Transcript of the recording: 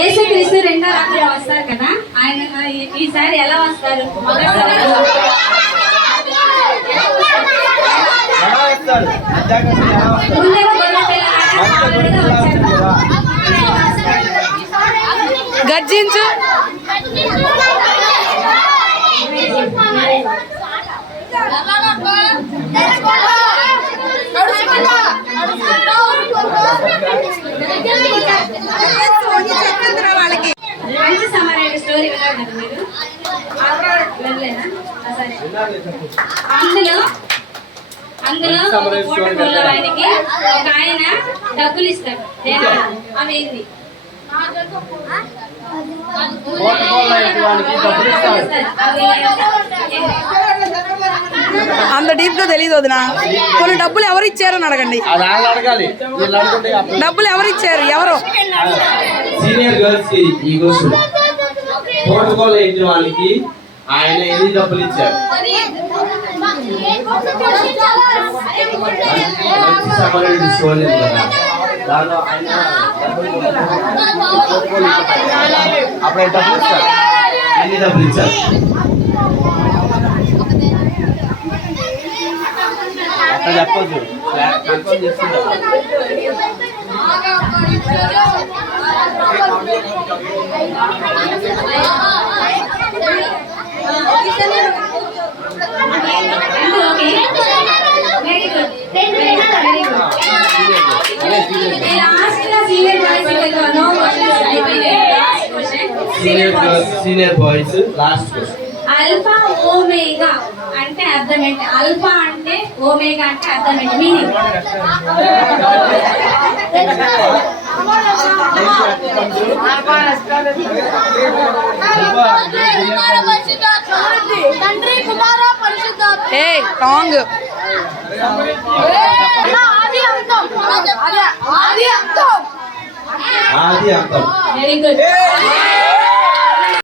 యేసుక్రీస్తు రెండో రాత్రి వస్తారు కదా, ఆయన ఈసారి ఎలా వస్తారు? గర్జించు. మంచి సమరయుడు స్టోరీ విన్నారు మీరు? అందులో పూటకోళ్ళ ఆయనకి ఒక ఆయన డబ్బులు ఇస్తాడు. అవి ఏంది? అంత డీప్ గా తెలియదు వదినా. కొన్ని డబ్బులు ఎవరు ఇచ్చారని అడగండి. డబ్బులు ఎవరు ఇచ్చారు? ఎవరు? సీనియర్ గర్ల్స్ కి ఈ క్వశ్చన్. ప్రోటోకాల్ ఎగ్జిట్ వాళ్ళకి ఆయన ఎన్ని డబ్బులు ఇచ్చారు? సమరయుడు స్టోరీ కదా, దానిలో ఆయన అప్పుడు డబ్బులు ఇచ్చారు. ఎన్ని డబ్బులు ఇచ్చారు? అక్కడ చెప్పొద్దు, కన్ఫర్మ్ చేసుకుంటారు. Senior boys last question. Alpha omega అంటే అర్థం ఏంటి? అల్ఫా అంటే ఓమేగా అంటే అర్థం ఏంటి? మీనింగ్ టాంగ్. ఆది అంతం. Very good.